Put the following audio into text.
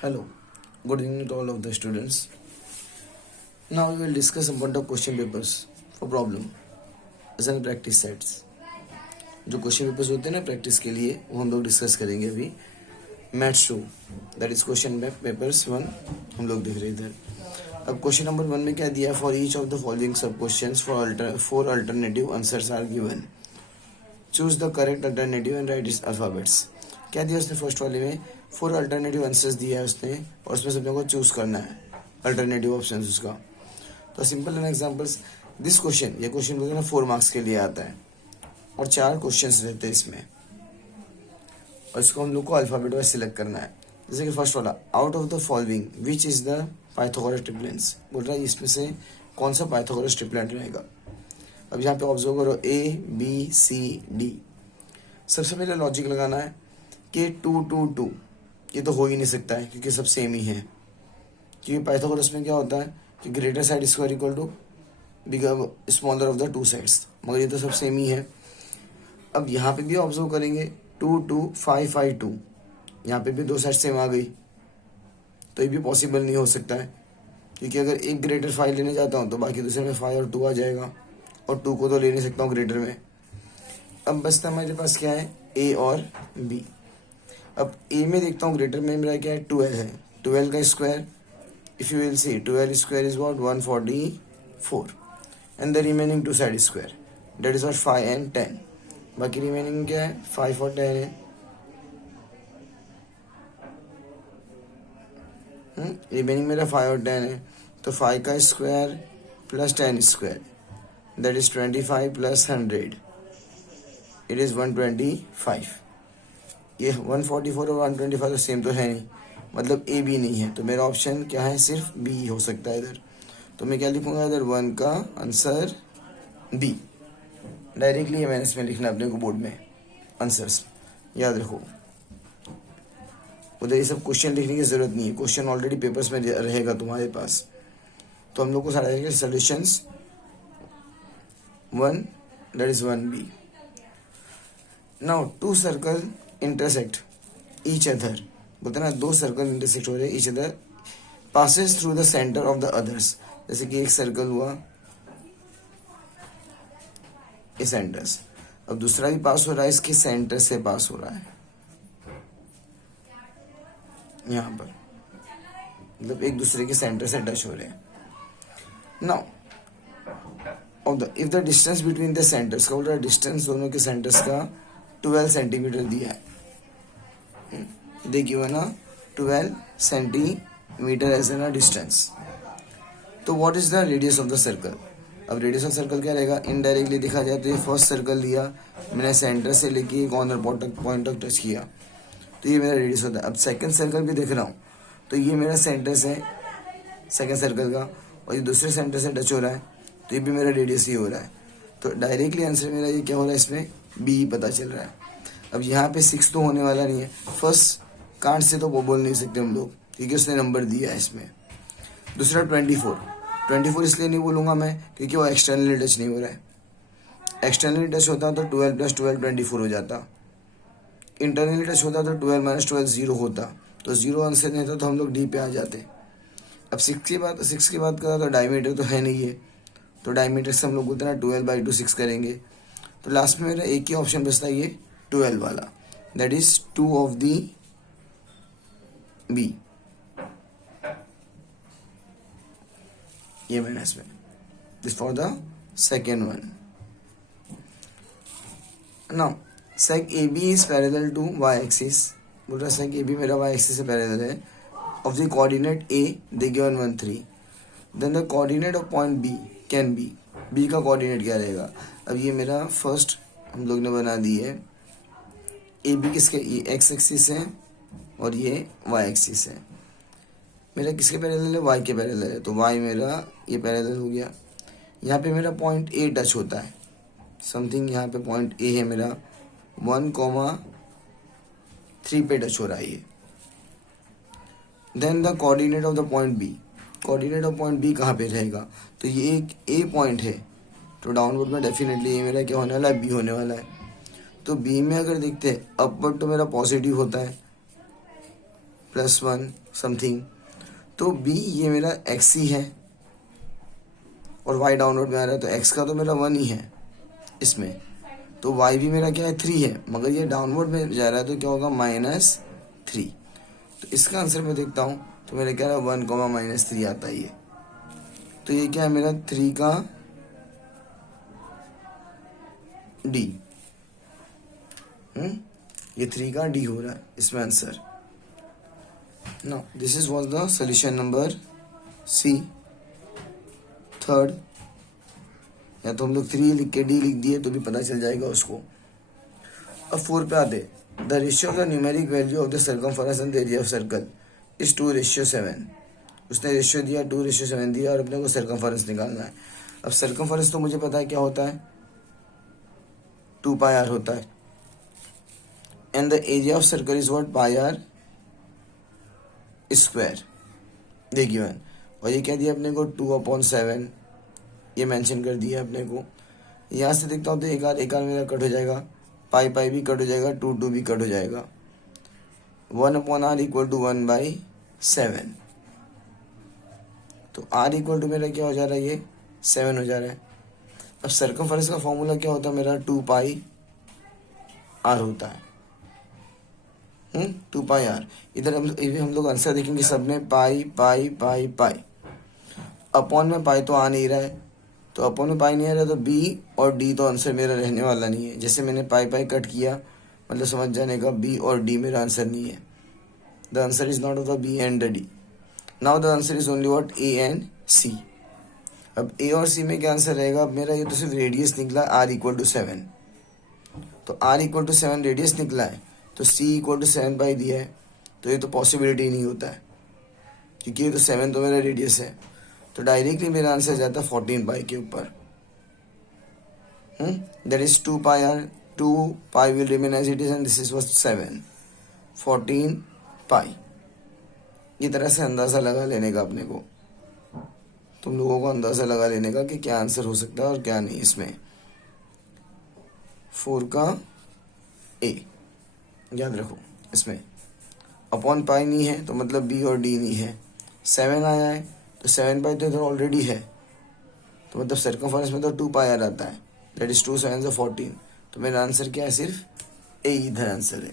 Hello, good evening to all of the students. Now we will discuss about the question papers for problem as an practice sets. जो question papers होते हैं ना practice के लिए वो हम लोग डिस्कस करेंगे अभी. Maths 2 that is question papers 1 हम लोग देख रहे इधर. अब क्वेश्चन नंबर 1 में क्या दिया है? For each of the following sub questions four alternative answers are given. Choose the correct alternative and write its alphabets. क्या दिया उसने फर्स्ट वाले में? 4 अल्टरनेटिव आंसर्स दिया है उसने और उसमें सब लोगों को चूज करना है अल्टरनेटिव ऑप्शन उसका. तो simple and examples. This question, ये क्वेश्चन बोलते हैं ना 4 मार्क्स के लिए आता है और 4 क्वेश्चंस रहते हैं इसमें और इसको हम लोग को अल्फाबेट वाइज सिलेक्ट करना है. जैसे कि फर्स्ट वाला, out of the following which is the Pythagoras triplets. बोल रहा है इसमें से कौन सा पाइथागोरस ट्रिपलेट रहेगा. अब यहाँ पे ऑब्जर्व करो ABCD. सबसे पहले लॉजिक लगाना है कि 2 2 2 ये तो हो ही नहीं सकता है क्योंकि सब सेम ही है. क्योंकि पाइथागोरस में क्या होता है कि greater side square equal to bigger smaller of the 2 sides, मगर ये तो सब सेम ही है. अब यहाँ पे भी ऑब्जर्व करेंगे 2 2 5 5 2. यहाँ पे भी 2 साइड सेम आ गई तो ये भी पॉसिबल नहीं हो सकता है क्योंकि अगर एक ग्रेटर 5 लेने जाता हूँ तो बाकी दूसरे में 5 और 2 आ जाएगा और 2 को तो ले नहीं सकता हूँ ग्रेटर में. अब बचता मेरे पास क्या है? A और B. अब A में देखता हूँ ग्रेटर में मेरा क्या है? 12 है. 12 का square if you will see 12 square is what 144 and the remaining 2 side square that is what 5 and 10. बाकी रिमेनिंग क्या है? 5 और 10 है. रिमेनिंग मेरा 5 और 10 है तो 5 का square plus 10 square that is 25 plus 100 it is 125. ये 144 और 125 तो सेम तो है नहीं, मतलब A B नहीं है तो मेरा ऑप्शन क्या है? सिर्फ B हो सकता है इधर. तो मैं क्या लिखूंगा इधर? 1 का आंसर B. डायरेक्टली ये मैंने इसमें लिखना अपने को बोर्ड में आंसर्स याद रखो. उधर ये सब क्वेश्चन लिखने की जरूरत नहीं है, क्वेश्चन ऑलरेडी पेपर्स में रहेगा तुम्हारे पास. तो हम लोग को सारे solutions 1 that is 1B. Now 2 circle intersect each other. बोलते ना 2 सर्कल इंटरसेक्ट हो रहे each other passes through the centre of the others. जैसे कि एक सर्कल हुआ इस सेंटर से, अब दूसरा भी पास हो रहा है इसके सेंटर से पास हो रहा है यहाँ पर, मतलब एक दूसरे के सेंटर से टच हो रहे हैं. Now of the if the distance between the centres का बोल रहा है डिस्टेंस दोनों के सेंटर्स का 12 सेंटीमीटर दिया है. देखिए ना 12 सेंटीमीटर एज एन डिस्टेंस. तो what is the radius of the circle. अब रेडियस ऑफ सर्कल क्या रहेगा? इनडायरेक्टली देखा जाए तो ये फर्स्ट सर्कल लिया मैंने सेंटर से लेके कॉर्नर पॉइंट तक टच किया तो ये मेरा रेडियस होता है. अब सेकंड सर्कल भी देख रहा हूँ तो ये मेरा सेंटर से सेकंड सर्कल का और ये दूसरे सेंटर से टच हो रहा है तो ये भी मेरा रेडियस ही हो रहा है. तो डायरेक्टली आंसर मेरा ये क्या हो रहा है? इसमें B पता चल रहा है. अब यहाँ पे 6 तो होने वाला नहीं है, फर्स्ट कांट से तो वो बोल नहीं सकते हम लोग क्योंकि उसने नंबर दिया है इसमें. दूसरा 24 इसलिए नहीं बोलूँगा मैं क्योंकि वो एक्सटर्नली टच नहीं हो रहा है. एक्सटर्नली टच होता तो 12 + 12 24 हो जाता. इंटरनली टच होता तो 12 - 12 0 होता. तो 0 आंसर नहीं होता तो हम लोग D पे आ जाते. अब 6 की बात करा तो डायमीटर तो है नहीं है तो डायमीटर से हम लोग बोलते ना 12/2 6 करेंगे. तो लास्ट में मेरा एक ही ऑप्शन बचता है ये 12 वाला that is 2 of the B. ये मैंने इसमें this for the second one. Now sec AB is parallel to y axis. बोल रहा sec AB मेरा y axis से पैरेलल है. of the coordinate A they given 1 3. then the coordinate of point B can be. B का coordinate क्या रहेगा? अब ये मेरा फर्स्ट हम लोग ने बना दी है. AB किसके? ये x एक्सिस है और ये y एक्सिस है. मेरा किसके पैरेलल है? y के पैरेलल है तो y मेरा ये पैरेलल हो गया. यहाँ पे मेरा पॉइंट A टच होता है समथिंग. यहाँ पे पॉइंट A है मेरा 1,3 पे टच हो रहा है ये. Then the coordinate of the point B. Coordinate of point B कहाँ पे रहेगा? तो ये एक A पॉइंट है तो डाउनवर्ड में डेफिनेटली ये मेरा क्या होने वाला है? B होने वाला है. तो B में अगर देखते हैं अपवर्ड तो मेरा पॉजिटिव होता है +1 समथिंग। तो b ये मेरा x ही है और y डाउनवर्ड में आ रहा है, तो x का तो मेरा 1 ही है इसमें, तो y भी मेरा क्या है 3 है, मगर ये डाउनवर्ड में जा रहा है तो क्या होगा -3। तो इसका आंसर मैं देखता हूँ तो मेरा क्या है 1, -3 आता है ये। तो ये क्या है मेरा 3 का D, ये 3 का D हो रहा है इसमें answer. Now this is was the solution number C, third. या तो हम लोग 3 लिख के D लिख दिए तो भी पता चल जाएगा उसको। अब 4 पे आते, the ratio of the numeric value of the circumference and the area of circle is 2:7। उसने रेशियो दिया 2:7 दिया और अपने को सर्कमफेरेंस निकालना है। अब सर्कमफेरेंस तो मुझे पता है क्या होता है, 2πr होता है, and the area of circle is what πr square, ये गिवन। और ये क्या दिया अपने को 2/7, ये मेंशन कर दिया अपने को। यहाँ से देखता हूँ तो एक आर मेरा कट हो जाएगा, पाई भी कट हो जाएगा, 2 भी कट हो जाएगा, 1/r = 1/7। तो r = मेरा क्या हो जा रहा है, ये 7 हो जा रहा है। अब सर्कमफेरेंस का फॉर्मूला क्या होता है मेरा, 2πr होता है, 2πr। इधर हम लोग आंसर देखेंगे सब में पाई। अपॉन में पाई तो आ नहीं रहा है, तो अपॉन में पाई नहीं आ रहा है, तो b और d तो आंसर मेरा रहने वाला नहीं है। जैसे मैंने पाई कट किया, मतलब समझ जाने का b और d मेरा आंसर नहीं है। The answer is not of the b and the d। Now the answer is only what a and c। अब a और c में क्या आंसर रहेगा, अब मेरा ये तो सिर्फ रेडियस निकला r = 7, तो r = 7 रेडियस निकला है, तो c = 7 दिया है, तो ये तो पॉसिबिलिटी नहीं होता है क्योंकि ये तो 7 तो मेरा रेडियस है। तो डायरेक्टली मेरा आंसर जाता है 14π के ऊपर। That is 2πr, 2π will remain as it is and this is was 7, 14π। ये तरह से अंदाज़ा लगा लेने का अपने को, तुम लोगों को अंदाज़ा लगा लेने का कि क्या आंसर हो सकता है और क्या नहीं। इसमें 4 का A याद रखो, इसमें अपॉन पाई नहीं है तो मतलब B और D नहीं है। 7 आया है तो 7π तो इधर ऑलरेडी है, तो मतलब सर्कमफेरेंस में तो 2πr आता है, दैट इज 2 7 14। तो मेरा आंसर क्या है, सिर्फ A इधर आंसर है।